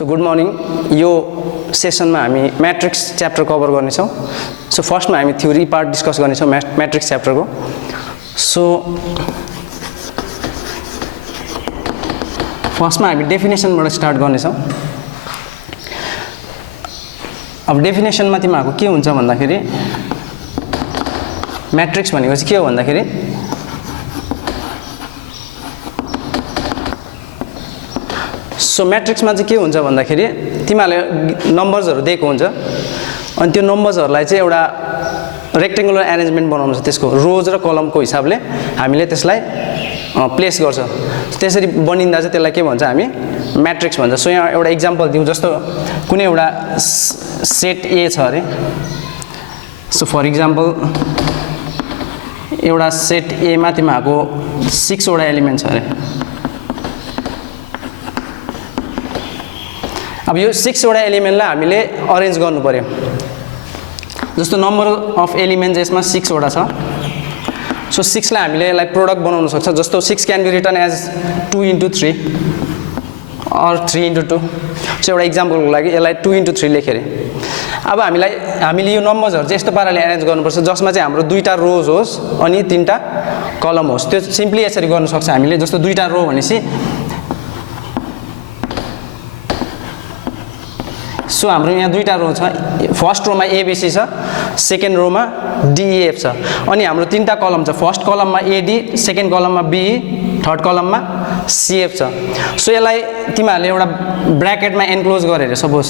So good morning. यो सेसनमा हामी matrix chapter cover गर्नेछौं. सो फर्स्टमा हामी थ्योरी पार्ट डिस्कस गर्नेछौं मैट्रिक्स च्याप्टरको. सो फर्स्टमा हामी डेफिनेसनबाट स्टार्ट गर्नेछौं. अब डेफिनेसनमा तिमीहरुको के हुन्छ भन्दाखेरि मैट्रिक्स भनेको चाहिँ के हो भन्दाखेरि सो मैट्रिक्समा चाहिँ के हुन्छ भन्दाखेरि तिमीहरुले नम्बर्सहरु दिएको हुन्छ अनि त्यो नम्बर्सहरुलाई चाहिँ एउटा रेक्टेंगुलर अरेन्जमेन्ट बनाउनु छ. त्यसको रोज र कलमको हिसाबले हामीले त्यसलाई प्लेस गर्छ. त्यसरी बनिँदा चाहिँ त्यसलाई के भन्छ हामी मैट्रिक्स भन्छ. सो यहाँ एउटा एक्जाम्पल दिउँ. जस्तो कुनै एउटा सेट ए छ अरे. सो फर एक्जाम्पल एउटा सेट ए मा तिमीहरुको 6 वटा एलिमेन्ट छ अरे. अब यो 6 वटा एलिमेन्टलाई हामीले अरेन्ज गर्नु पर्यो. जस्तो नम्बर अफ एलिमेन्ट्स यसमा 6 वटा छ. सो 6 लाई हामीले यसलाई प्रोडक्ट बनाउन सक्छ. जस्तो 6 can be written as 2 into 3 or 3 into 2. So एउटा एक्जाम्पलको लागि यसलाई 2 into 3 लेखे रे. अब हामीले यो नम्बर्सहरु चाहिँ यस्तो पाराले अरेन्ज गर्नुपर्छ जसमा चाहिँ हाम्रो दुईटा रोज होस् अनि तीनटा कलम होस्. त्यो सिम्पली यसरी गर्न सक्छ हामीले. जस्तो दुईटा रो भनेसी सो हाम्रो यहाँ दुईटा रो छ. फर्स्ट रोमा एबीसी छ, सेकेन्ड रोमा डीईएफ छ अनि हाम्रो तीनटा कलम छ. फर्स्ट कलममा एडी, सेकेन्ड कलममा बीई, थर्ड कलममा सीएफ छ. सो यसलाई तिमीहरुले एउटा ब्र्याकेटमा एन्क्लोज गरे रे. Suppose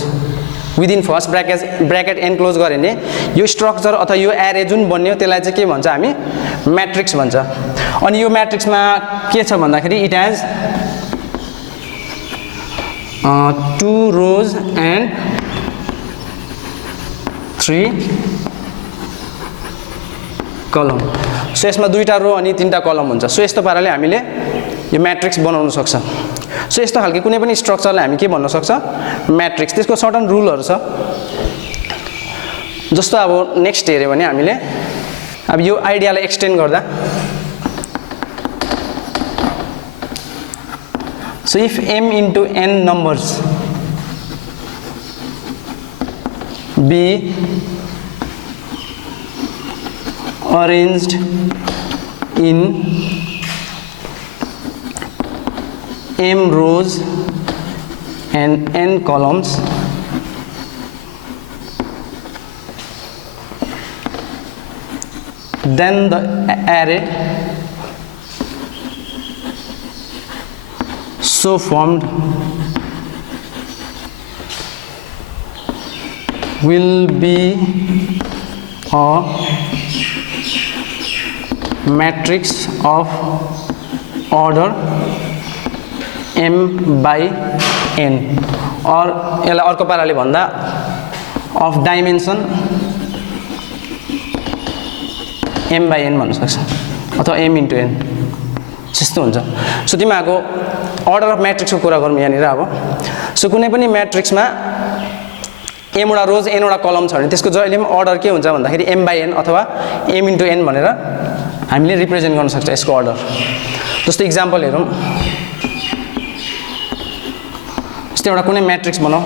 within first bracket enclose गरे भने यो स्ट्रक्चर अथवा यो एरे जुन बन्यो त्यसलाई चाहिँ के भन्छ हामी मैट्रिक्स भन्छ. अनि यो मैट्रिक्समा के छ भन्दाखेरि it has 2 rows and 3 column. So यसमा दुईटा रो अनि तीनटा कलम हुन्छ. सो यस्तो पाराले हामीले यो मैट्रिक्स बनाउन सक्छ. सो यस्तो खालको कुनै पनि स्ट्रक्चरलाई हामी के भन्न सक्छ मैट्रिक्स. त्यसको सर्टन रुलहरु छ. जस्तो अब नेक्स्ट हेर्यो भने हामीले अब यो आइडियालाई एक्सटेन्ड गर्दा so if m into n numbers be arranged in m rows and n columns, then the array so formed will be a matrix of order m by n or यसलाई अर्को पाराले भन्दा of dimension m by n भन्न सक्छ अथवा m into n त्यस्तो हुन्छ. So तिमीहरुको order of मैट्रिक्सको कुरा गरौँ यहाँनिर. अब सो कुनै पनि मैट्रिक्समा m वटा रोज n वटा कलम छ भने त्यसको जहिले पनि अर्डर के हुन्छ भन्दाखेरि m by n अथवा m into n भनेर हामीले रिप्रेजेन्ट गर्न सक्छ यसको अर्डर. जस्तो एक्जाम्पल हेरौँ. जस्तो एउटा कुनै मैट्रिक्स बनाऊ.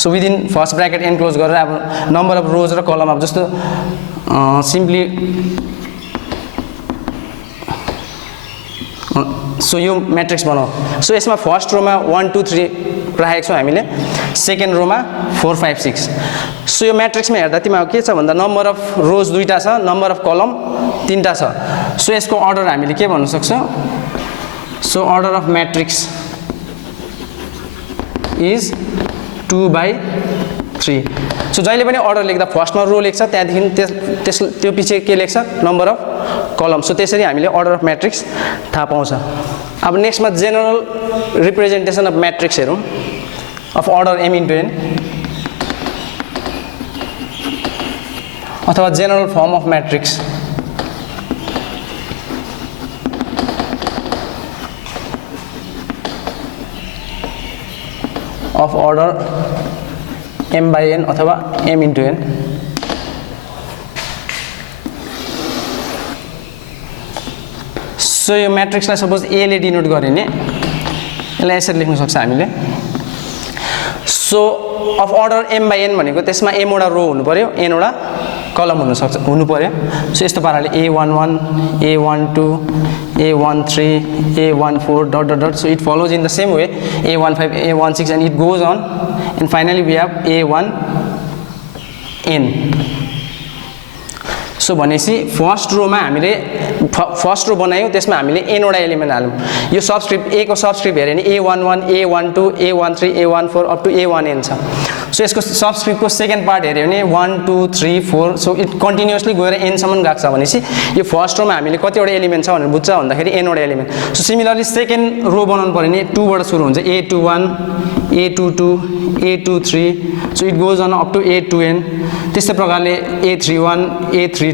सो विदिन फर्स्ट ब्र्याकेट एन्क्लोज गरेर अब नम्बर अफ रोज र कलम अब जस्तो सिम्पली सो यो मैट्रिक्स बनाऊ. सो यसमा फर्स्ट रोमा 1 2 3 राखेको छौं हामीले. सेकेन्ड रोमा 4 5 6. सो यो मैट्रिक्समा हेर्दा तिमीहरु के छ भन्दा नम्बर अफ रोज दुईटा छ, नम्बर अफ कलम तीनटा छ. सो यसको अर्डर हामीले के भन्न सक्छौं. So order of matrix is 2 by 3. So जहिले पनि अर्डर लेख्दा फर्स्टमा रो लेख्छ त्यहाँदेखि त्यो पछि के लेख्छ नम्बर अफ कलम. सो त्यसरी हामीले अर्डर अफ मैट्रिक्स थाहा पाउँछ. अब नेक्स्टमा जेनरल रिप्रेजेन्टेसन अफ मैट्रिक्स हेरौँ of order m into n अथवा general form of matrix. Of order m by n अथवा m into n. सो यो मैट्रिक्सलाई सपोज ए ले डिनोट गरे नि यसलाई यसरी लेख्न सक्छ हामीले. So of order m by n भनेको त्यसमा m वटा रो हुनु पर्यो n वटा कलम हुनु पर्यो सो यस्तो पाराले a11 a12 a13 a14 dot dot dot so it follows in the same way a15 a16 and it goes on and finally we have a1 n so भनेपछि फर्स्ट रोमा हामीले फर्स्ट रो बनायौं त्यसमा हामीले n वटा element हाल्यौं यो subscript a को subscript हेर्यो भने a11 a12 a13 a14 up to a1n छ सो यसको सबस्क्रिप्टको सेकेन्ड पार्ट हेर्यो भने 1 2 3 4 सो इट कन्टिन्युअसली गएर n सम्म गएको छ भनेपछि यो फर्स्ट रोमा हामीले कतिवटा एलिमेन्ट छ भनेर बुझ्छ भन्दाखेरि n वटा एलिमेन्ट सो सिमिलरली सेकेन्ड रो बनाउनु पर्यो भने 2 बाट सुरु हुन्छ a21 a22 a23 so it goes on up to a2n त्यस्तै प्रकारले a31 a32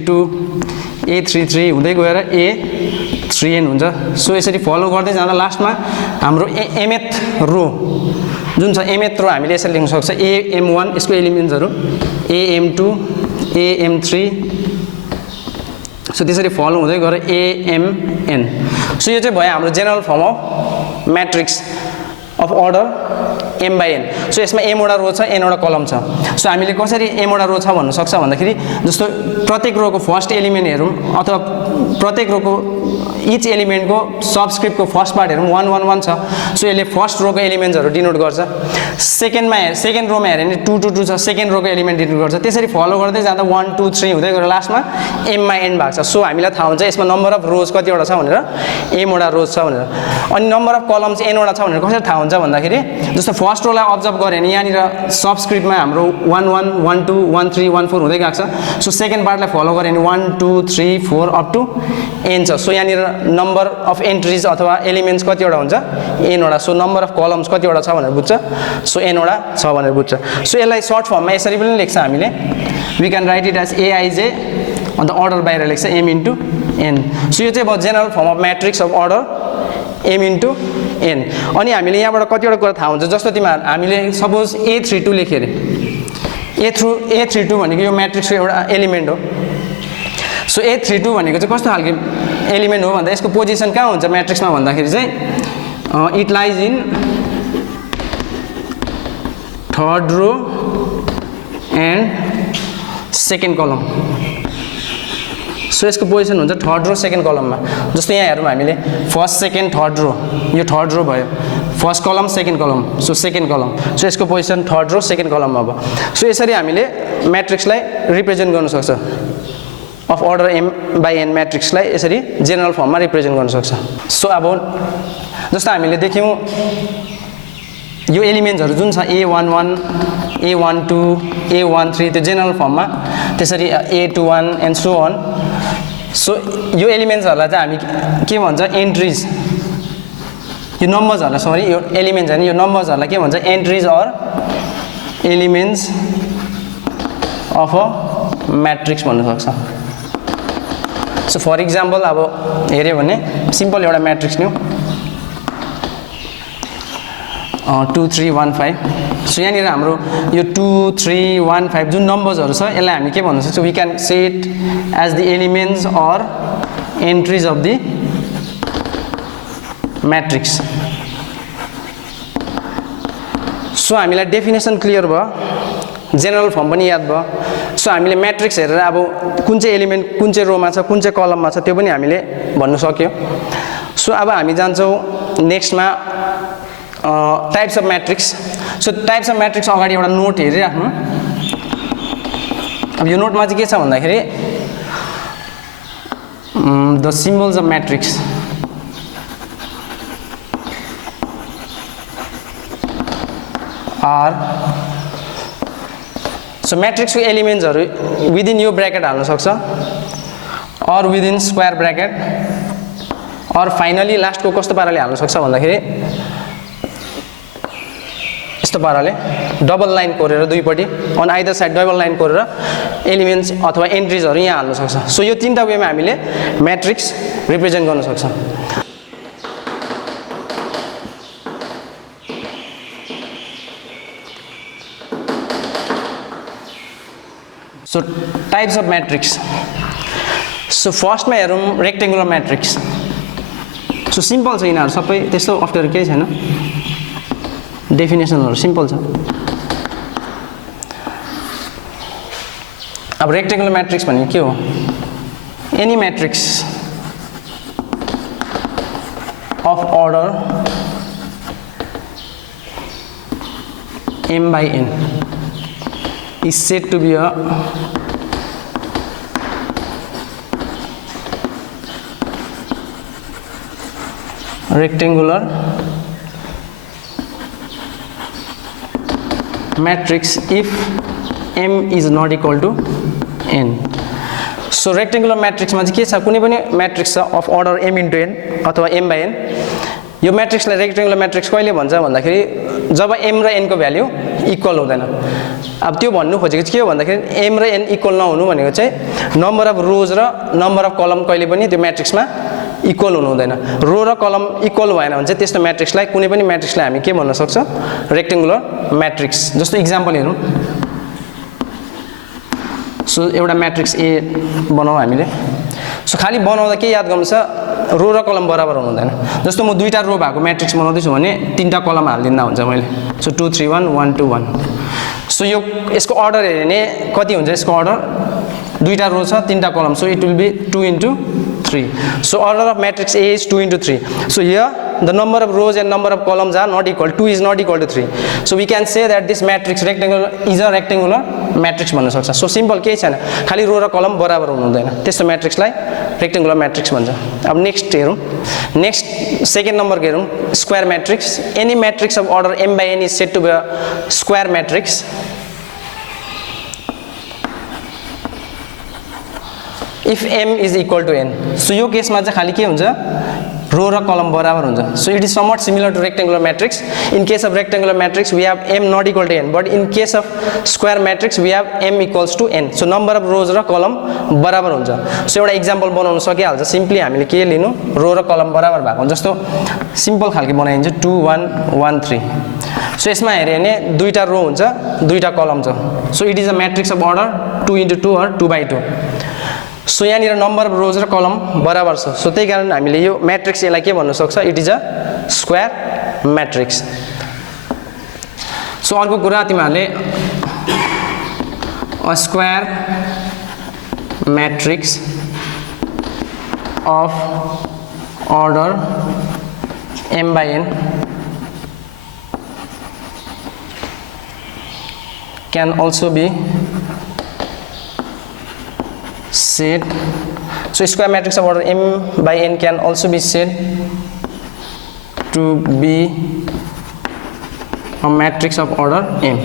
a33 हुँदै गएर a3n हुन्छ सो यसरी फलो गर्दै जाँदा लास्टमा हाम्रो mth रो जुन छ mth रो हामीले यसरी लेख्न सक्छ am1 यसको एलिमेन्ट्सहरु am2 am3 सो त्यसरी फलो हुँदै गएर amn सो यो चाहिँ भयो हाम्रो general form of matrix of order m by n so यसमा m वटा रो छ n वटा कलम छ सो हामीले कसरी m वटा रो छ भन्न सक्छ भन्दाखेरि जस्तो प्रत्येक रोको फर्स्ट एलिमेन्ट हेरौं अथवा प्रत्येक रोको इच एलिमेन्टको सबस्क्रिप्टको फर्स्ट पार्ट हेरौं 1 1 1 छ सो यसले फर्स्ट रोको एलिमेन्ट्सहरु डिनोट गर्छ सेकेन्ड रोमा हेर्यो भने 2 2 2 छ सेकेन्ड रोको एलिमेन्ट डिनोट गर्छ त्यसरी फलो गर्दै जाँदा 1 2 3 हुँदै गएर लास्टमा m by n भएको छ सो हामीलाई थाहा हुन्छ यसमा नम्बर अफ रोज कतिवटा छ भनेर m वटा रोज छ भनेर अनि नम्बर अफ कलम्स n वटा छ भनेर कसरी थाहा हुन्छ भन्दाखेरि जस्तो फर्स्ट रोलाई अब्जर्भ गरे भने यहाँनिर सबस्क्रिप्टमा हाम्रो 1 1 1 2 1 3 1 4 हुँदै गएको छ सो सेकेन्ड पार्टलाई फलो गरे भने 1 2 3 4 अप टु n छ सो यहाँनिर नम्बर अफ एन्ट्रीज अथवा एलिमेन्ट्स कतिवटा हुन्छ n वटा सो नम्बर अफ कलम्स कतिवटा छ भनेर बुझ्छ सो n वटा छ भनेर बुझ्छ सो यसलाई सर्ट फर्ममा यसरी पनि लेख्छ हामीले we can write it as aij अन्त अर्डर बाहिर लेख्छ m इन्टु n सो यो चाहिँ भयो general form of matrix of order m into n अनि हामीले यहाँबाट कतिवटा कुरा थाहा हुन्छ जस्तो तिमीहरु हामीले सपोज a32 लेख्यो रे a32 भनेको यो म्याट्रिक्सको एउटा एलिमेन्ट हो सो a32 भनेको चाहिँ कस्तो खालको एलिमेन्ट हो भन्दा यसको पोजिसन कहाँ हुन्छ म्याट्रिक्समा भन्दाखेरि चाहिँ it lies in third row and second column so यसको पोजिसन हुन्छ थर्ड रो सेकेन्ड कलममा जस्तो यहाँ हेरौँ हामीले फर्स्ट सेकेन्ड थर्ड रो यो थर्ड रो भयो फर्स्ट कलम second column so second column so यसको पोजिसन थर्ड रो सेकेन्ड कलममा भयो सो यसरी हामीले म्याट्रिक्सलाई रिप्रेजेन्ट गर्न सक्छ of order m by n म्याट्रिक्सलाई यसरी जेनरल फर्ममा रिप्रेजेन्ट गर्न सक्छ सो अब जस्तो हामीले देख्यौं यो एलिमेन्ट्सहरु जुन छ a11 a12 a13 त्यो जेनरल फर्ममा त्यसरी a21 and so on so यो एलिमेन्ट्सहरुलाई चाहिँ हामी के भन्छ एन्ट्रीज यो नम्बर्सहरुलाई सरी यो एलिमेन्ट्स हैन यो नम्बर्सहरुलाई के भन्छ entries or elements of a matrix भन्न सक्छ सो फर एक्जाम्पल अब हेर्यो भने सिम्पल एउटा म्याट्रिक्स न्यू 2 3 1 5 सो यहाँनिर हाम्रो यो 2 3 1 5 जुन नम्बर्सहरु छ यसलाई हामी के भन्न सक्छौं we can say it as the elements or entries of the matrix so हामीलाई डेफिनेसन क्लियर भयो जेनरल फर्म पनि याद भयो सो हामीले म्याट्रिक्स हेरेर अब कुन चाहिँ एलिमेन्ट कुन चाहिँ रोमा छ कुन चाहिँ कलममा छ त्यो पनि हामीले भन्न सक्यौ सो अब हामी जान्छौं नेक्स्टमा types of matrix so types of matrix अगाडि एउटा नोट हेरिराख्नु अब यो नोटमा चाहिँ के छ भन्दाखेरि the symbols of matrix are so म्याट्रिक्सको एलिमेन्ट्सहरु विदिन यो ब्र्याकेट हाल्न सक्छ or within square bracket or finally लास्टको कस्तो पाराले हाल्न सक्छ भन्दाखेरि यस्तो पाराले डबल लाइन कोरेर दुईपट्टि on either side double line कोरेर एलिमेन्ट्स अथवा एन्ट्रीजहरु यहाँ हाल्न सक्छ सो यो तीनटा वेमा हामीले म्याट्रिक्स रिप्रेजेन्ट गर्न सक्छ so types of matrix so फर्स्टमा हेरौँ रेक्टेंगुलर म्याट्रिक्स सो सिम्पल छ यिनीहरु सबै त्यस्तो अप्ठ्यारो केही छैन डेफिनेसनहरु सिम्पल छ अब रेक्टेंगुलर मैट्रिक्स भनेको के हो any matrix of order m by n is said to be a rectangular matrix if m is not equal to n. So rectangular matrix मा चाहिँ के छ कुनै पनि मैट्रिक्स छ of order m into n अथवा m by n यो मैट्रिक्सलाई rectangular matrix कहिले भन्छ भन्दाखेरि जब m र n को भ्यालु इक्वल हुँदैन अब त्यो भन्नु खोजेको चाहिँ के हो भन्दाखेरि m र n इक्वल नहुनु भनेको चाहिँ नम्बर अफ रोज र नम्बर अफ कलम कहिले पनि त्यो मैट्रिक्समा इक्वल हुनु हुँदैन रो र कलम इक्वल भएन भने चाहिँ त्यस्तो मैट्रिक्सलाई कुनै पनि मैट्रिक्सलाई हामी के भन्न सक्छ रेक्टेंगुलर मैट्रिक्स जस्तो एक्जाम्पल हेरौँ सो एउटा मैट्रिक्स ए बनाऊ हामीले सो खाली बनाउँदा के याद गर्नु छ रो र कलम बराबर हुनु हुँदैन जस्तो म दुईटा रो भएको मैट्रिक्स बनाउँदै छु भने तीनटा कलम हाल्दिँदा हुन्छ मैले सो 2 3 1 1 2 1 सो यो यसको अर्डर हेर्यो भने कति हुन्छ यसको अर्डर दुईटा रो छ तीनटा column so it will be 2 into 3 so order of matrix A is 2 into 3 so here the number of rows and number of columns are not equal 2 is not equal to 3 so we can say that this matrix rectangular is a rectangular matrix भन्न सक्छ so simple केही छैन खाली रो र कलम बराबर हुनु हुँदैन त्यस्तो मैट्रिक्सलाई रेक्टेंगुलर मैट्रिक्स भन्छ अब नेक्स्ट हेरौँ नेक्स्ट सेकेन्ड नम्बर हेरौँ square matrix any matrix of order m by n is said to be a square matrix if m is equal to n so यो केसमा चाहिँ खाली के हुन्छ रो र कलम बराबर हुन्छ so it is somewhat similar to rectangular matrix in case of rectangular matrix we have m not equal to n but in case of square matrix we have m equals to n so number of rows र कलम बराबर हुन्छ so एउटा example बनाउन सकिहाल्छ simply हामीले के लिनु रो र कलम बराबर भएको जस्तो सिम्पल खालके बनाइन्छ 2 1 1 3 so यसमा हेर्यो भने दुईटा रो हुन्छ दुईटा कलम छ so it is a matrix of order 2 into 2 or 2 by 2 so यहाँनिर नम्बर अफ रोज र कलम बराबर छ सो त्यही कारण हामीले यो मैट्रिक्स यसलाई के भन्न सक्छ it is a square Matrix so अर्को कुरा तिमीहरूले a square matrix of order m by n can also be said so square matrix of order m by n can also be said to be a matrix of order m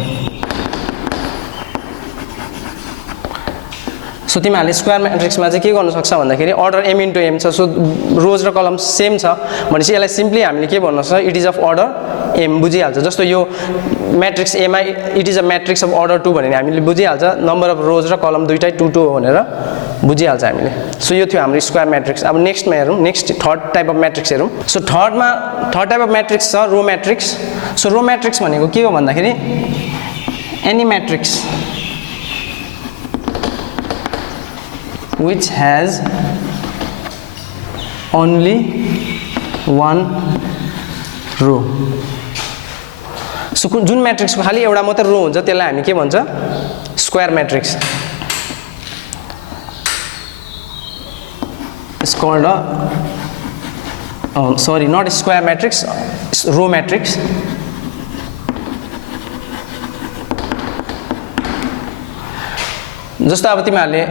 so तिमीहरूले square मैट्रिक्समा चाहिँ के गर्न सक्छ भन्दाखेरि order m into m छ so रोज र कलम same छ भनेपछि यसलाई सिम्पली हामीले के भन्न सक्छ it is of order m बुझिहाल्छ जस्तो यो मैट्रिक्स a मा it is a matrix of order 2 भने हामीले बुझिहाल्छ नम्बर अफ रोज र कलम दुईटै 2 2 हो भनेर बुझिहाल्छ हामीले सो यो थियो हाम्रो स्क्वायर मैट्रिक्स अब नेक्स्टमा हेरौँ next third type of matrix हेरौँ so third type of matrix छ row matrix so row matrix भनेको के हो भन्दाखेरि any matrix which has only one row so जुन मैट्रिक्स को खाली एउटा मात्र रो हुन्छ त्यसलाई हामी के भन्छ square matrix is called a sorry not square matrix row matrix जस्तो अब तिमीहरूले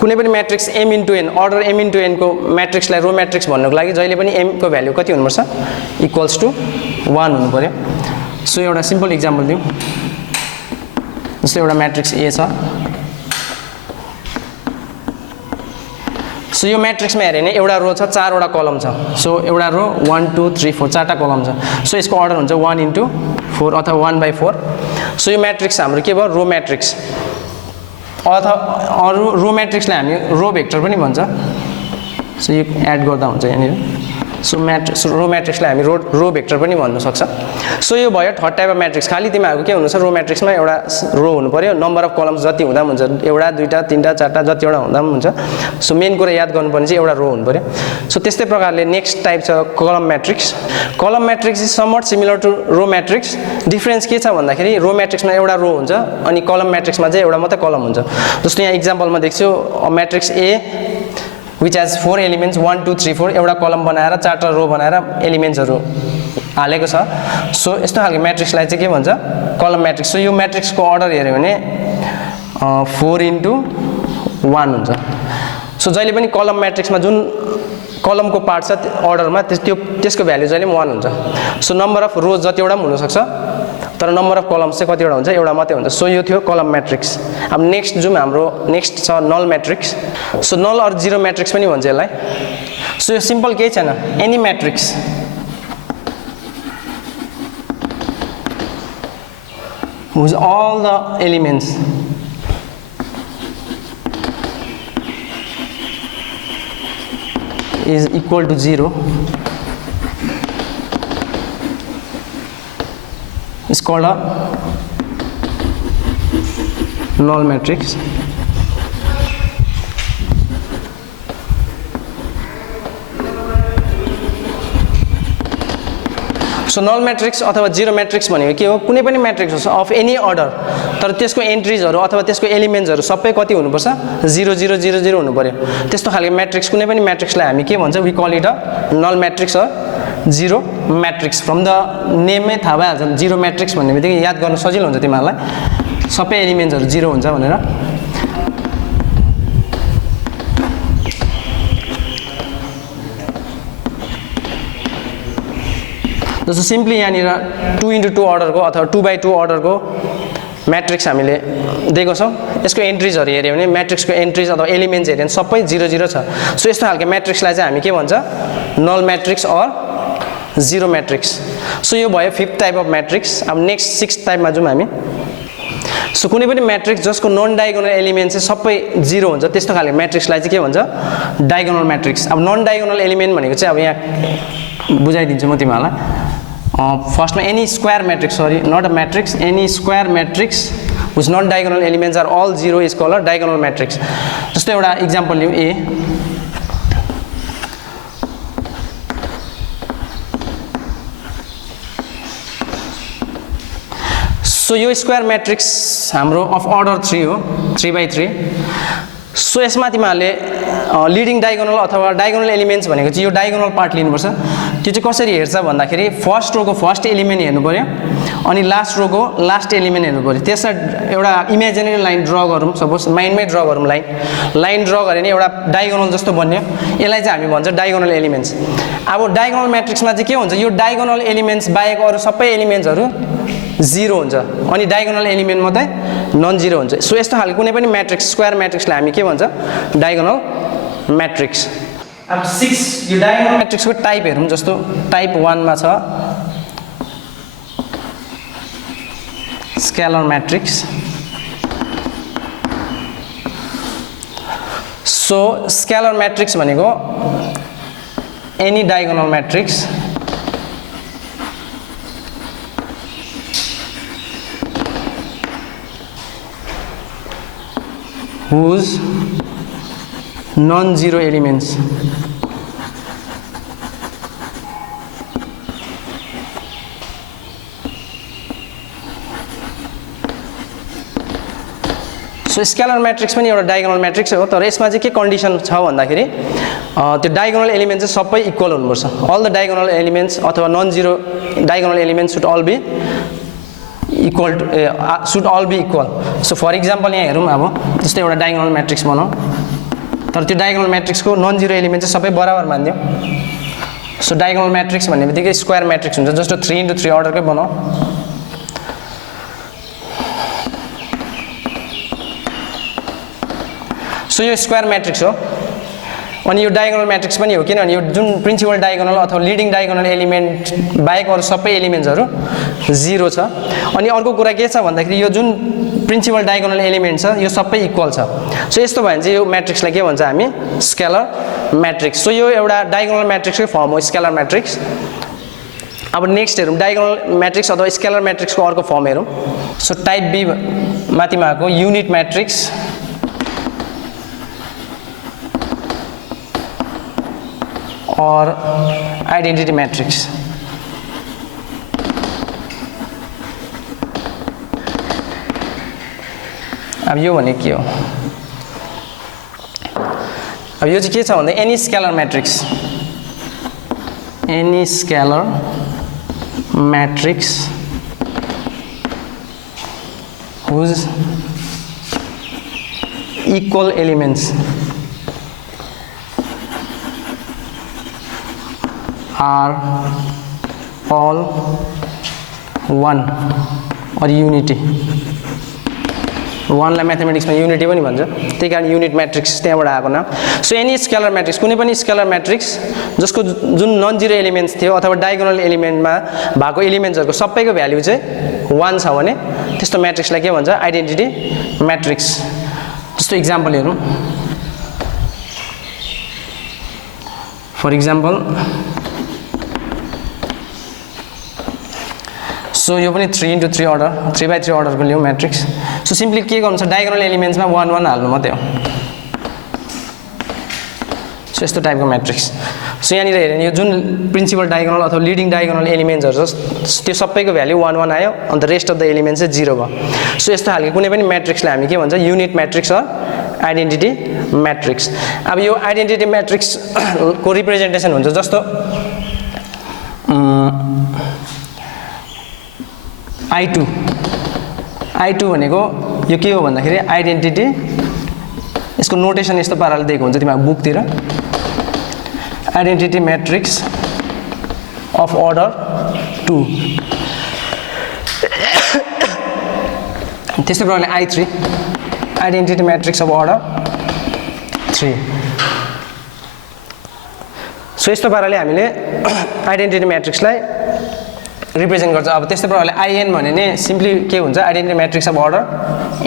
कुनै पनि matrix m into n order m into n को मैट्रिक्सलाई रो मैट्रिक्स भन्नको लागि जहिले पनि m को भ्यालु कति हुनुपर्छ इक्वल्स टु 1 हुनु पर्यो सो एउटा सिम्पल एक्जाम्पल दिउँ जस्तो एउटा मैट्रिक्स a छ सो यो मैट्रिक्समा हेर्यो भने एउटा रो छ चारवटा कलम छ सो एउटा रो 1 2 3 4 चारटा कलम छ सो यसको अर्डर हुन्छ 1 into 4 अथवा 1 by 4 सो यो मैट्रिक्स हाम्रो के भयो रो मैट्रिक्स अथवा अरु रो मैट्रिक्सलाई हामी रो भेक्टर पनि भन्छ सो यो एड गर्दा हुन्छ यहाँनिर सो रो म्याट्रिक्सलाई हामी रो भेक्टर पनि भन्न सक्छ सो यो भयो थर्ड टाइप अफ म्याट्रिक्स खाली तिमीहरूको के हुनुहुन्छ रो म्याट्रिक्समा एउटा रो हुनु पर्यो नम्बर अफ कलम्स जति हुँदा पनि हुन्छ एउटा दुईटा तीनटा चारटा जतिवटा हुँदा पनि हुन्छ सो मेन कुरा याद गर्नुपर्ने चाहिँ एउटा रो हुनु पर्यो सो त्यस्तै प्रकारले नेक्स्ट टाइप छ column matrix is somewhat similar to row matrix difference के छ भन्दाखेरि रो म्याट्रिक्समा एउटा रो हुन्छ अनि कलम म्याट्रिक्समा चाहिँ एउटा मात्रै कलम हुन्छ जस्तो यहाँ इक्जाम्पलमा देख्छु matrix A which has 4 elements 1 2 3 4 एउटा कलम बनाएर चारवटा रो बनाएर एलिमेन्ट्सहरु हालेको छ सो यस्तो खालको म्याट्रिक्सलाई चाहिँ के भन्छ कलम म्याट्रिक्स सो यो म्याट्रिक्सको अर्डर हेर्यो भने 4 into 1 हुन्छ सो जहिले पनि कलम म्याट्रिक्समा जुन कलमको पार्ट छ अर्डरमा त्यसको भ्यालु जहिले पनि 1 हुन्छ सो नम्बर अफ रोज जतिवटा पनि हुन सक्छ तर नम्बर अफ कलम्स चाहिँ कतिवटा हुन्छ एउटा मात्रै हुन्छ सो यो थियो कलम म्याट्रिक्स अब नेक्स्ट जुम हाम्रो नेक्स्ट छ null matrix so null or zero matrix पनि भन्छ यसलाई सो यो सिम्पल केही छैन any matrix whose all the elements is equal to 0 is called a null matrix so null matrix अथवा जिरो म्याट्रिक्स भनेको के हो कुनै पनि म्याट्रिक्स होस् अफ एनी अर्डर तर त्यसको एन्ट्रिजहरु अथवा त्यसको एलिमेन्ट्सहरु सबै कति हुनुपर्छ 0 0 0 0 हुनु पर्यो त्यस्तो खालको म्याट्रिक्स कुनै पनि म्याट्रिक्सलाई हामी के भन्छ we call it a null matrix or zero matrix from the नेममै थाहा भइहाल्छ जिरो म्याट्रिक्स भन्ने बित्तिकै याद गर्न सजिलो हुन्छ तिमीहरूलाई सबै एलिमेन्ट्सहरु 0 हुन्छ भनेर जस्तो सिम्पली यहाँनिर 2 into 2 अर्डरको अथवा 2 by 2 अर्डरको म्याट्रिक्स हामीले दिएको छौं यसको एन्ट्रिजहरु हेर्यो भने म्याट्रिक्सको एन्ट्रिज अथवा एलिमेन्ट्स हेर्यो भने सबै 0 0 छ सो यस्तो खालको म्याट्रिक्सलाई चाहिँ हामी के भन्छ null matrix or zero matrix so यो भयो फिफ्थ टाइप अफ म्याट्रिक्स अब नेक्स्ट सिक्स्थ टाइपमा जाउँ हामी सो कुनै पनि म्याट्रिक्स जसको नन डायगोनल एलिमेन्ट चाहिँ सबै 0 हुन्छ त्यस्तो खालको म्याट्रिक्सलाई चाहिँ के भन्छ डायगोनल म्याट्रिक्स अब नन डायगोनल एलिमेन्ट भनेको चाहिँ अब यहाँ बुझाइदिन्छु म तिमीहरूलाई फर्स्टमा any square matrix sorry not a matrix any square matrix whose non diagonal elements are all 0 is called a diagonal matrix जस्तो एउटा इक्जाम्पल लिउँ A सो यो स्क्वायर म्याट्रिक्स हाम्रो अफ अर्डर 3 हो 3 by 3 सो यसमा तिमीहरूले लिडिङ डायगोनल अथवा diagonal elements भनेको चाहिँ यो डायगोनल पार्ट लिनुपर्छ त्यो चाहिँ कसरी हेर्छ भन्दाखेरि फर्स्ट रोको फर्स्ट एलिमेन्ट हेर्नु पर्यो अनि लास्ट रोको लास्ट एलिमेन्ट हेर्नु पर्यो त्यसमा एउटा इमेजिनरी लाइन ड्रा गरौँ सपोज माइन्डमै ड्रा गरौँ लाइन ड्रा गरे नि एउटा डायगोनल जस्तो बन्यो यसलाई चाहिँ हामी भन्छ डायगोनल एलिमेन्ट्स अब डायगोनल म्याट्रिक्समा चाहिँ के हुन्छ यो डायगोनल एलिमेन्ट्स बाहेक अरु सबै एलिमेन्ट्सहरु 0 हुन्छ अनि डायगोनल एलिमेन्ट मात्रै नन जिरो हुन्छ सो यस्तो खालको कुनै पनि म्याट्रिक्स स्क्वायर म्याट्रिक्सलाई हामी के भन्छ डायगोनल म्याट्रिक्स अब 6 यो डायगोनल म्याट्रिक्सको टाइप हेरौँ जस्तो टाइप 1 मा छ scalar matrix so scalar matrix भनेको any diagonal matrix whose non-zero elements so scalar matrix पनि एउटा डायगोनल म्याट्रिक्स हो तर यसमा चाहिँ के कन्डिसन छ भन्दाखेरि त्यो डायगोनल एलिमेन्ट चाहिँ सबै इक्वल हुनुपर्छ अल द डायगोनल एलिमेन्ट्स अथवा non zero diagonal elements should all be equal to should all be equal so for example यहाँ हेरौँ अब जस्तै एउटा डायगोनल म्याट्रिक्स बनाऊ तर त्यो डायगोनल म्याट्रिक्सको नन जिरो एलिमेन्ट चाहिँ सबै बराबर मान्दियो सो डायगोनल म्याट्रिक्स भन्ने बित्तिकै स्क्वायर म्याट्रिक्स हुन्छ जस्तो 3 into 3 अर्डरकै बनाऊ सो यो स्क्वायर म्याट्रिक्स हो अनि यो डायगोनल म्याट्रिक्स पनि हो किनभने यो जुन प्रिन्सिपल डायगोनल अथवा लिडिङ डायगोनल एलिमेन्ट बाहेक अरु सबै एलिमेन्ट्सहरु 0 छ अनि अर्को कुरा के छ भन्दाखेरि यो जुन प्रिन्सिपल डायगोनल एलिमेन्ट छ यो सबै इक्वल छ सो यस्तो भयो भने चाहिँ यो म्याट्रिक्सलाई के भन्छ हामी स्केलर म्याट्रिक्स सो यो एउटा डायगोनल म्याट्रिक्सकै फर्म हो स्केलर म्याट्रिक्स अब नेक्स्ट हेरौँ डायगोनल म्याट्रिक्स अथवा स्केलर म्याट्रिक्सको अर्को फर्म हेरौँ सो टाइप बी माथिमा आएको युनिट म्याट्रिक्स और आइडेन्टिटी म्याट्रिक्स अब यो भने के हो अब यो चाहिँ के छ भन्दा any scalar matrix any scalar matrix whose equal elements are all one or unity one लाई म्याथमेटिक्समा युनिटी पनि भन्छ त्यही कारण युनिट म्याट्रिक्स त्यहाँबाट आएको नाम सो एनी स्केलर म्याट्रिक्स कुनै पनि स्केलर म्याट्रिक्स जसको जुन नन जिरो एलिमेन्ट्स थियो अथवा डायगोनल एलिमेन्टमा भएको एलिमेन्ट्सहरुको सबैको भ्यालु चाहिँ 1 छ भने त्यस्तो म्याट्रिक्सलाई के भन्छ आइडेन्टिटी म्याट्रिक्स जस्तो एक्जाम्पल हेरौँ फर एक्जाम्पल सो यो पनि 3 into 3 अर्डर 3/3 अर्डरको लियौँ म्याट्रिक्स सो सिम्पली के गर्नु छ डायगोनल एलिमेन्ट्समा 1 1 हाल्नु मात्रै हो सो यस्तो टाइपको म्याट्रिक्स सो यहाँनिर हेर्नु यो जुन प्रिन्सिपल डायगोनल अथवा लिडिङ डायगोनल एलिमेन्ट्सहरु त्यो सबैको भ्यालु 1 1 आयो अन्त रेस्ट अफ द एलिमेन्ट्स चाहिँ 0 भयो सो यस्तो खालको कुनै पनि म्याट्रिक्सलाई हामी के भन्छ unit matrix or identity matrix अब यो आइडेन्टिटी म्याट्रिक्स को रिप्रेजेन्टेसन हुन्छ जस्तो I2 भनेको यो के हो भन्दाखेरि आइडेन्टिटी यसको नोटेसन यस्तो पाराले दिएको हुन्छ तिम्रो बुकतिर आइडेन्टिटी म्याट्रिक्स अफ अर्डर 2 त्यस्तै प्रकारले I3 identity matrix of order 3 so यस्तो पाराले हामीले आइडेन्टिटी म्याट्रिक्सलाई रिप्रेजेन्ट गर्छ अब त्यस्तै प्रकारले IN भने नि सिम्पली के हुन्छ identity matrix of order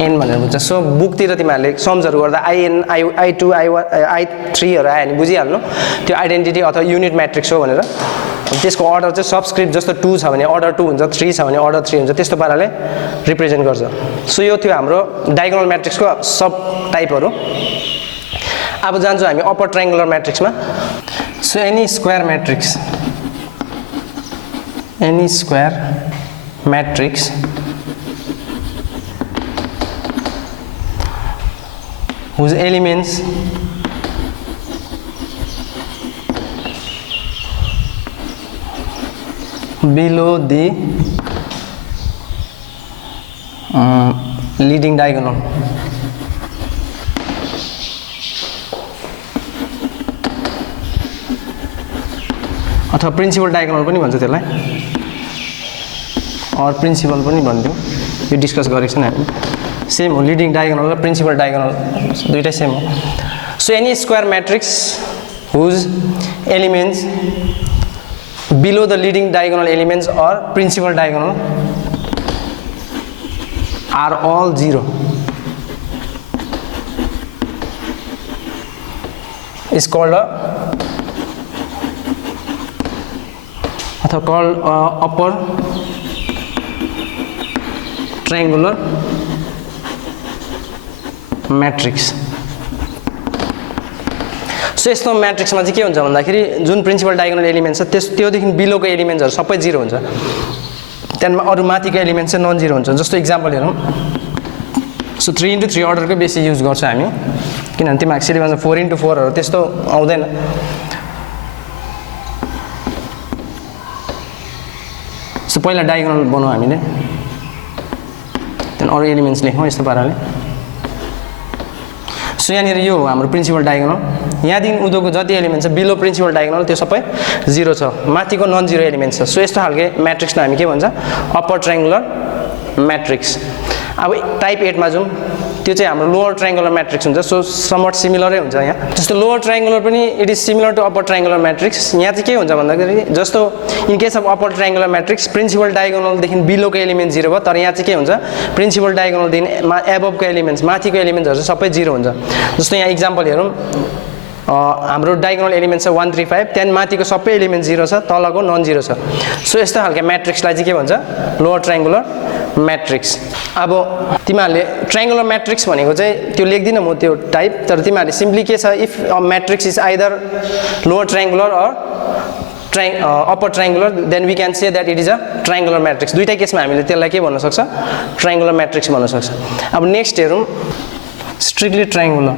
n भनेर बुझ्छ सो बुकतिर तिमीहरूले सम्सहरु गर्दा IN I2 I3 हरु आयो भने बुझिहाल्नु त्यो आइडेन्टिटी अथवा युनिट म्याट्रिक्स हो भनेर त्यसको अर्डर चाहिँ सबस्क्रिप्ट जस्तो 2 छ भने अर्डर 2 हुन्छ 3 छ भने अर्डर 3 हुन्छ त्यस्तो पाराले रिप्रेजेन्ट गर्छ सो यो थियो हाम्रो डायगोनल म्याट्रिक्सको सब टाइपहरु अब जान्छौँ हामी अप्पर ट्रायंगुलर म्याट्रिक्समा so any square matrix any square matrix whose elements below the leading diagonal अथवा प्रिन्सिपल डायगोनल पनि भन्छ त्यसलाई और प्रिन्सिपल पनि भन्दियौ यो डिस्कस गरेको छन् हामी सेम हो लिडिङ डायगोनल र प्रिन्सिपल डायगोनल दुईटै सेम हो so any square matrix whose elements below the leading diagonal elements और principal diagonal are all 0 is called अथवा called upper triangular matrix so यस्तो म्याट्रिक्समा चाहिँ के हुन्छ भन्दाखेरि जुन प्रिन्सिपल डायगोनल एलिमेन्ट्स छ त्योदेखि बिलोको एलिमेन्ट्सहरु सबै 0 हुन्छ त्यहाँमा अरु माथिको एलिमेन्ट्स चाहिँ नन 0 हुन्छ जस्तो एक्जाम्पल हेरौँ सो 3 into 3 अर्डरको बेसी युज गर्छ हामी किनभने तिम्रो सिलेबसमा 4 into 4 हरु त्यस्तो आउँदैन सो पहिला डायगोनल बनाऊ हामीले त्यहाँ अरु एलिमेन्ट्स लेखौँ यस्तो पाराले सो यहाँनिर यो हो हाम्रो प्रिन्सिपल डायगोनल यहाँदेखि उदोको जति एलिमेन्ट छ बिलो प्रिन्सिपल डायगोनल त्यो सबै 0 छ माथिको नन 0 एलिमेन्ट छ सो यस्तो खालको म्याट्रिक्सलाई हामी के भन्छ अप्पर ट्रायंगुलर म्याट्रिक्स अब टाइप 8 मा जाउँ त्यो चाहिँ हाम्रो लोअर ट्रायंगुलर म्याट्रिक्स हुन्छ सो समवट सिमिलरै हुन्छ यहाँ जस्तो लोअर ट्रायंगुलर पनि it is similar to upper triangular matrix यहाँ चाहिँ के हुन्छ भन्दाखेरि जस्तो in case of upper triangular matrix principal diagonal देखि बिलोको एलिमेन्ट 0 भयो तर यहाँ चाहिँ के हुन्छ प्रिन्सिपल डायगोनल देखि एबभको एलिमेन्ट्स माथिको एलिमेन्ट्सहरु सबै 0 हुन्छ जस्तो यहाँ एक्जाम्पल हेरौँ हाम्रो डायगोनल एलिमेन्ट छ 1 3 5 त्यहाँ माथिको सबै एलिमेन्ट 0 छ तलको नन जिरो छ सो यस्तो खालको म्याट्रिक्सलाई चाहिँ के भन्छ लोअर ट्रायंगुलर म्याट्रिक्स अब तिमीहरूले ट्रायंगुलर म्याट्रिक्स भनेको चाहिँ त्यो लेख्दिन म त्यो टाइप तर तिमीहरूले सिम्पली के छ if a matrix is either lower triangular or upper triangular then we can say that it is a triangular matrix दुईटै केसमा हामीले त्यसलाई के भन्न सक्छ triangular matrix भन्न सक्छ अब नेक्स्ट हेरौं strictly triangular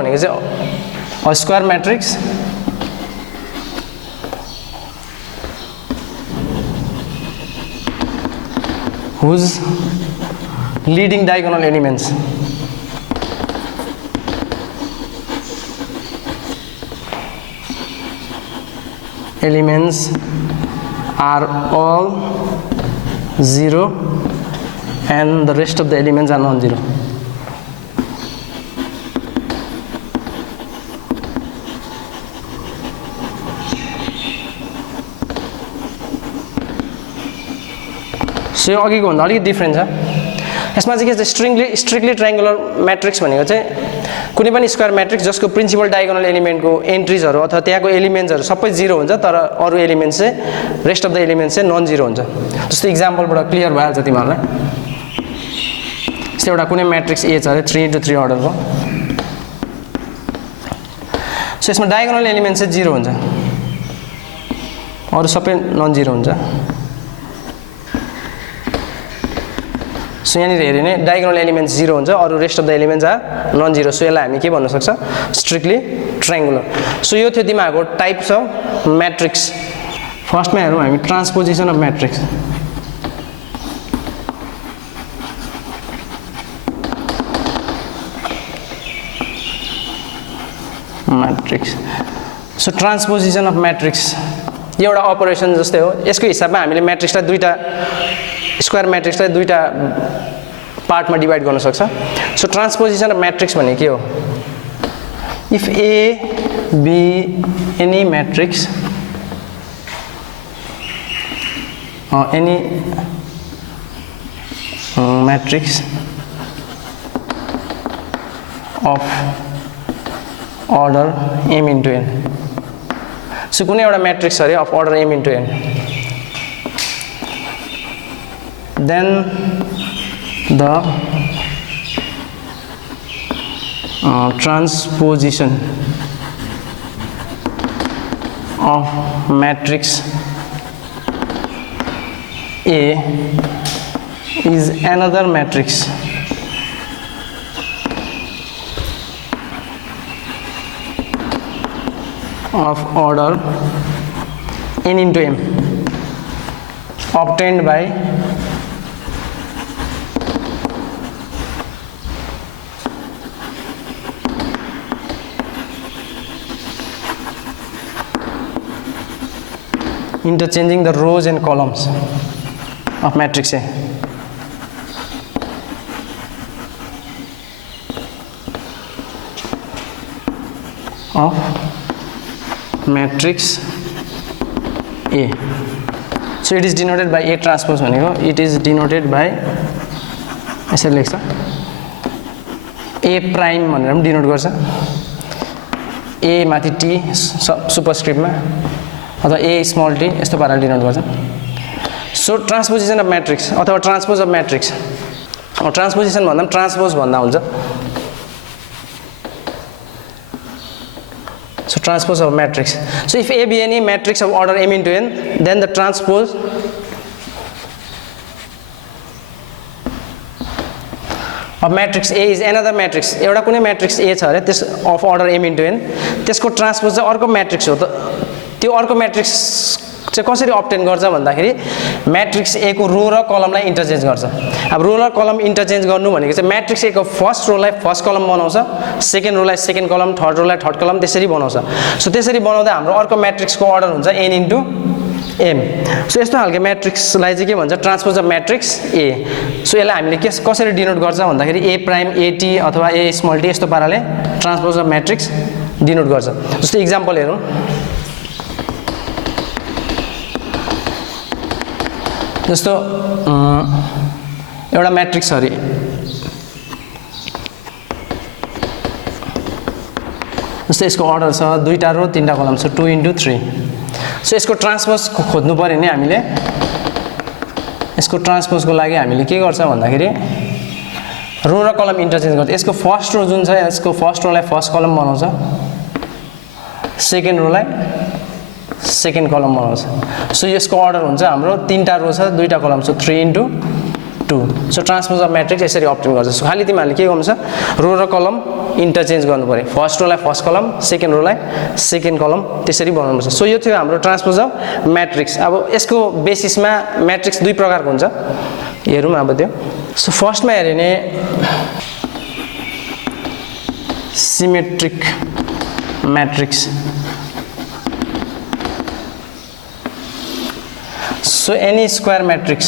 भनेको चाहिँ a square matrix whose leading diagonal elements are all 0 and the rest of the elements are non-zero. So अघिको भन्दा अलिकति डिफरेन्ट छ यसमा चाहिँ के छ स्ट्रिक्टली ट्रायंगुलर म्याट्रिक्स भनेको चाहिँ कुनै पनि स्क्वायर म्याट्रिक्स जसको प्रिन्सिपल डायगोनल एलिमेन्टको एन्ट्रिजहरु अथवा त्यहाँको एलिमेन्ट्सहरु सबै 0 हुन्छ तर अरु एलिमेन्ट्स चाहिँ रेस्ट अफ द एलिमेन्ट्स चाहिँ नन जिरो हुन्छ जस्तो एक्जाम्पलबाट क्लियर भइहाल्छ तिमीहरुलाई यस्तो एउटा कुनै म्याट्रिक्स ए छ अरे 3x3 अर्डरको सो यसमा डायगोनल एलिमेन्ट चाहिँ 0 हुन्छ अरु सबै नन जिरो हुन्छ सो यहाँ हेर्ने नै डायगोनल एलिमेन्ट 0 हुन्छ अरु rest of the elements are non zero so यसलाई हामी के भन्न सक्छ स्ट्रिक्टली ट्रायंगुलर सो यो थियो तिमीहरुको टाइप्स अफ म्याट्रिक्स फर्स्टमा हेरौं हामी transposition of matrix so transposition of matrix यो एउटा अपरेसन जस्तै हो यसको हिसाबमा हामीले म्याट्रिक्सलाई दुईटा स्क्वायर म्याट्रिक्सलाई दुईटा पार्टमा डिवाइड गर्न सक्छ सो ट्रान्सपोजिसन अफ म्याट्रिक्स भने के हो if A be any matrix of order m into n so कुनै एउटा म्याट्रिक्स अरे of order m into n then the transposition of matrix A is another matrix of order n into m obtained by interchanging the rows and columns of matrix A. Of matrix A. So it is denoted by A transpose भनेको it is denoted by यसरी लेख्छ A prime भनेर पनि denote गर्छ A माथि T सुपरस्क्रिप्टमा अथवा A small t यस्तो पाराले डिनोट गर्छ सो ट्रान्सपोजिसन अफ म्याट्रिक्स अथवा ट्रान्सपोज अफ म्याट्रिक्स ट्रान्सपोजिसन भन्दा पनि ट्रान्सपोज भन्दा हुन्छ so transpose of matrix so if A be any matrix of order m into n then the transpose of matrix A is another matrix एउटा कुनै matrix A छ अरे त्यस of order m into n त्यसको transpose चाहिँ अर्को matrix हो त त्यो अर्को म्याट्रिक्स चाहिँ कसरी अब्टेन गर्छ भन्दाखेरि म्याट्रिक्स A को रो र कलमलाई इन्टरचेन्ज गर्छ अब रो र कलम इन्टरचेन्ज गर्नु भनेको चाहिँ म्याट्रिक्स A को फर्स्ट रोलाई फर्स्ट कलम बनाउँछ सेकेन्ड रोलाई सेकेन्ड कलम थर्ड रोलाई थर्ड कलम त्यसरी बनाउँछ सो त्यसरी बनाउँदा हाम्रो अर्को म्याट्रिक्सको अर्डर हुन्छ n into m सो यस्तो खालको म्याट्रिक्सलाई चाहिँ के भन्छ transpose of matrix A so यसलाई हामीले कसरी डिनोट गर्छ भन्दाखेरि A प्राइम AT अथवा A स्मल t यस्तो पाराले ट्रान्सपोज अफ म्याट्रिक्स डिनोट गर्छ जस्तो एक्जाम्पल हेरौँ जस्तो एउटा म्याट्रिक्स अरे जस्तो यसको अर्डर छ दुईटा रो तीनटा कलम छ 2 into 3 सो यसको ट्रान्सपोज खोज्नु पर्यो नि हामीले यसको ट्रान्सपोजको लागि हामीले के गर्छ भन्दाखेरि रो र कलम इन्टरचेन्ज गर्छ यसको फर्स्ट रो जुन छ यसको फर्स्ट रोलाई फर्स्ट कलम बनाउँछ सेकेन्ड रोलाई सेकेन्ड कलम बनाउँछ सो यसको अर्डर हुन्छ हाम्रो तीनटा रो छ दुईटा कलम छ 3 into 2 so transpose of matrix यसरी अप्टेन गर्छ सो खाली तिमीहरूले के गर्नु छ रो र कलम इन्टरचेन्ज गर्नु पर्यो फर्स्ट रोलाई फर्स्ट कलम सेकेन्ड रोलाई सेकेन्ड कलम त्यसरी बनाउनु पर्छ सो यो थियो हाम्रो ट्रान्सपोज अफ म्याट्रिक्स अब यसको बेसिसमा म्याट्रिक्स दुई प्रकारको हुन्छ हेरौँ अब त्यो सो फर्स्टमा हेर्यो भने symmetric matrix so any square matrix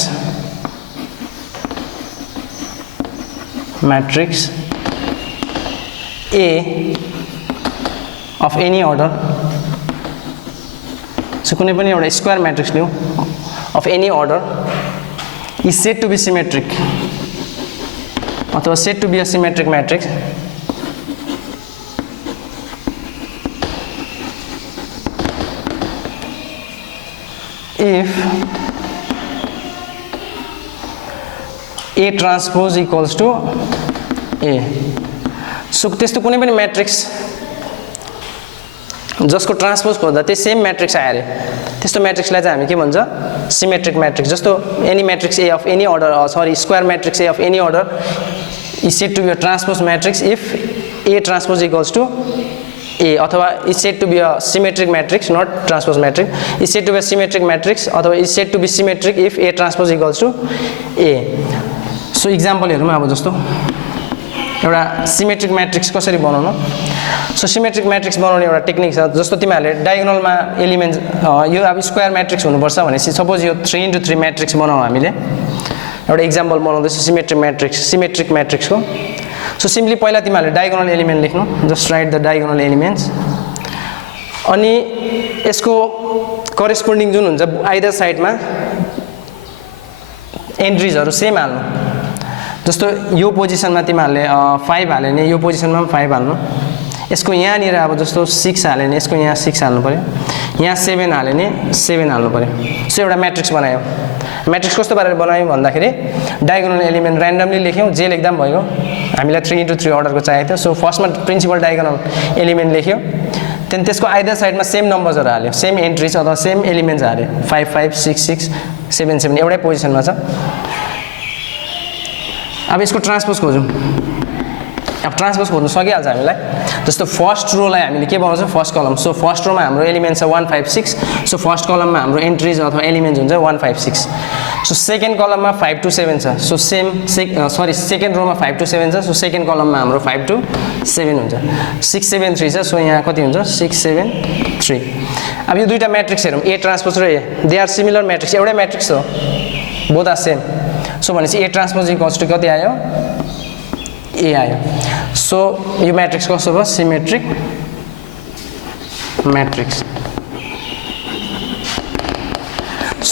A of any order so कुनै पनि एउटा स्क्वायर म्याट्रिक्स लिऊ of any order is said to be symmetric अथवा said to be a symmetric matrix if A transpose equals to A so त्यस्तो कुनै पनि matrix जसको transpose खोज्दा त्यही सेम म्याट्रिक्स आयो अरे त्यस्तो म्याट्रिक्सलाई चाहिँ हामी के भन्छ सिमेट्रिक म्याट्रिक्स जस्तो any matrix A of any order sorry square matrix A of any order is said to be a transpose matrix if A transpose equals to A अथवा is said to be a symmetric matrix not transpose matrix is said to be a symmetric matrix अथवा is said to be symmetric if A transpose equals to A so example हेरौँ अब जस्तो एउटा symmetric matrix कसरी बनाउनु so symmetric matrix बनाउने एउटा technique छ जस्तो तिमीहरूले डायगोनलमा एलिमेन्ट यो अब स्क्वायर म्याट्रिक्स हुनुपर्छ भनेपछि सपोज यो 3 into 3 म्याट्रिक्स बनाऊ हामीले एउटा एक्जाम्पल बनाउँदैछु सिमेट्रिक म्याट्रिक्सको सो सिम्पली पहिला तिमीहरूले डायगोनल एलिमेन्ट लेख्नु just right the diagonal elements अनि यसको करेस्पोन्डिङ जुन हुन्छ आइदर साइडमा एन्ट्रिजहरू सेम हाल्नु जस्तो यो पोजिसनमा तिमीहरूले 5 हाल्यो भने यो पोजिसनमा पनि 5 हाल्नु यसको यहाँनिर अब जस्तो 6 हाल्यो भने यसको यहाँ 6 हाल्नु पर्यो यहाँ 7 हाल्यो भने 7 हाल्नु पर्यो सो एउटा म्याट्रिक्स बनायो म्याट्रिक्स कस्तो पाराले बनायौँ भन्दाखेरि डायगोनल एलिमेन्ट र्यान्डमली लेख्यौँ जे लेख्दा पनि भयो हामीलाई 3 into 3 अर्डरको चाहिएको थियो सो फर्स्टमा प्रिन्सिपल डायगोनल एलिमेन्ट लेख्यो त्यहाँदेखि त्यसको आइदर साइडमा सेम नम्बर्सहरू हाल्यो सेम एन्ट्रिज अथवा सेम एलिमेन्ट्स हाल्यो 5 5 6 6 7 7 एउटै पोजिसनमा छ अब यसको ट्रान्सपोज खोजौँ अब ट्रान्सपोज खोज्नु सकिहाल्छ हामीलाई जस्तो फर्स्ट रोलाई हामीले के बनाउँछौँ first column so first Roma हाम्रो एलिमेन्ट छ 1 5 6 सो फर्स्ट कलममा हाम्रो एन्ट्रिज अथवा एलिमेन्ट्स हुन्छ 1 5 6 सो सेकेन्ड कलममा 5 2 7 छ सो सेकेन्ड रोमा 5 2 7 छ सो सेकेन्ड कलममा हाम्रो 5 2 7 हुन्छ 6 7 3 छ सो यहाँ कति हुन्छ 6 7 3 अब यो दुईटा म्याट्रिक्स हेरौँ ए ट्रान्सपोज र ए दे आर सिमिलर म्याट्रिक्स एउटै म्याट्रिक्स हो बोथ आर सेम सो भनेपछि ए ट्रान्सपोज इक्वल्स टु कति आयो ए आयो सो यो म्याट्रिक्स कस्तो भयो symmetric matrix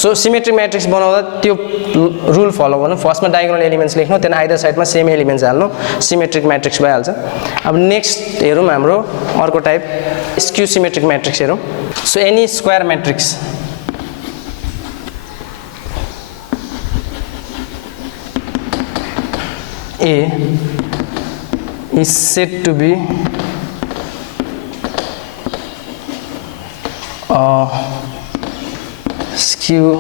so symmetric matrix बनाउँदा त्यो रुल फलो गर्नु फर्स्टमा डायगोनल एलिमेन्ट्स लेख्नु त्यहाँदेखि आइदर साइडमा सेम एलिमेन्ट्स हाल्नु सिमेट्रिक म्याट्रिक्स भइहाल्छ अब नेक्स्ट हेरौँ हाम्रो अर्को टाइप स्क्यू सिमेट्रिक म्याट्रिक्स हेरौँ so any square matrix A is said to be a skew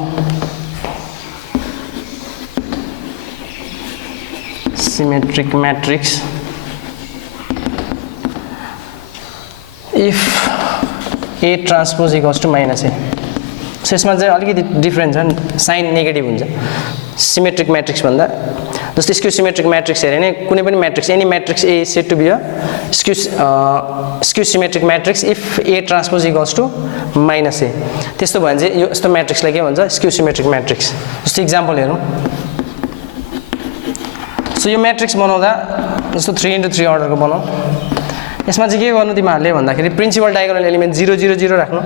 symmetric matrix if A transpose equals to minus A so यसमा चाहिँ अलिकति डिफरेन्स छ साइन नेगेटिभ हुन्छ सिमेट्रिक म्याट्रिक्स भन्दा जस्तो स्क्यू सिमेट्रिक म्याट्रिक्स हेऱ्यो भने कुनै पनि matrix any matrix A said to be a skew symmetric matrix if A transpose equals to minus A त्यस्तो भयो भने चाहिँ यो यस्तो म्याट्रिक्सलाई के भन्छ स्क्यू सिमेट्रिक म्याट्रिक्स जस्तो इक्जाम्पल हेरौँ सो यो म्याट्रिक्स बनाउँदा जस्तो 3 into 3 अर्डरको बनाऊ यसमा चाहिँ के गर्नु तिमीहरूले भन्दाखेरि प्रिन्सिपल डायगोनल एलिमेन्ट 0 0 0 राख्नु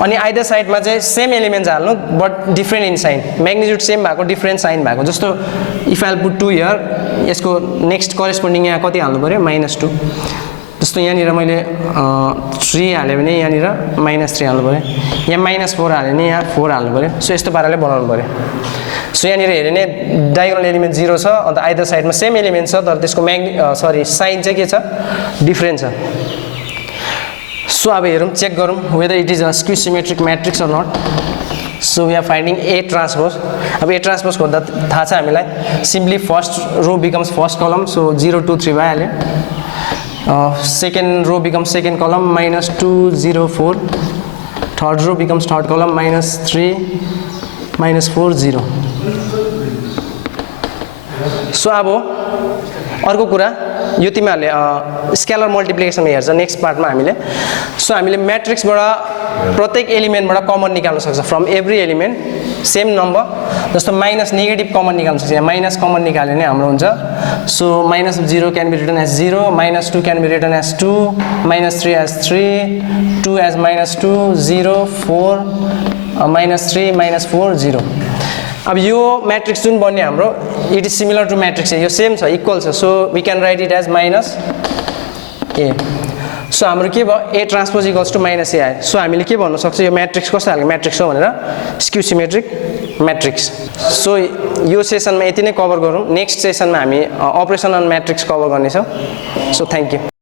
अनि आइदर साइडमा चाहिँ सेम एलिमेन्ट्स हाल्नु but different in sign magnitude same भएको डिफ्रेन्ट साइन भएको जस्तो इफ आई पुट 2 हियर यसको नेक्स्ट करेस्पोन्डिङ यहाँ कति हाल्नु पर्यो -2 जस्तो यहाँनिर मैले 3 हालेँ भने यहाँनिर -3 हाल्नु पर्यो यहाँ -4 हालेँ भने यहाँ 4 हाल्नु पर्यो सो यस्तो पाराले बनाउनु पर्यो सो यहाँनिर हेऱ्यो भने डायगोनल एलिमेन्ट 0 छ अन्त आइदर साइडमा सेम एलिमेन्ट छ तर त्यसको साइन चाहिँ के छ डिफ्रेन्ट छ सो अब हेरौँ चेक गरौँ whether it is a skew symmetric matrix or not so we are finding A transpose अब ए ट्रान्सपोज खोज्दा थाहा छ हामीलाई simply first row becomes first column so 0 2 3 भइहाल्यो सेकेन्ड रो बिकम्स सेकेन्ड कलम -2 0 4 थर्ड रो बिकम्स थर्ड कलम -3 -4 0 so अब अर्को कुरा यो तिमीहरूले स्केलर मल्टिप्लिकेसनमा हेर्छ नेक्स्ट पार्टमा हामीले सो हामीले म्याट्रिक्सबाट प्रत्येक एलिमेन्टबाट कमन निकाल्न सक्छ from every element same number जस्तो माइनस नेगेटिभ कमन निकाल्न सक्छ यहाँ माइनस कमन निकाल्यो भने हाम्रो हुन्छ so -0 can be written as 0 -2 can be written as 2 -3 as 3 2 as -2 0 4 -3 -4 0 अब यो म्याट्रिक्स जुन बन्ने हाम्रो it is similar to matrix यो सेम छ इक्वल छ so we can write it as -a so हाम्रो के भयो A transpose equals to -a आयो सो हामीले के भन्न सक्छ यो म्याट्रिक्स कस्तो खालको म्याट्रिक्स हो भनेर स्क्यू सिमेट्रिक म्याट्रिक्स सो यो सेसनमा यति नै कभर गरौँ नेक्स्ट सेसनमा हामी अपरेसन अन म्याट्रिक्स कभर गर्नेछौँ सो थ्याङ्क यू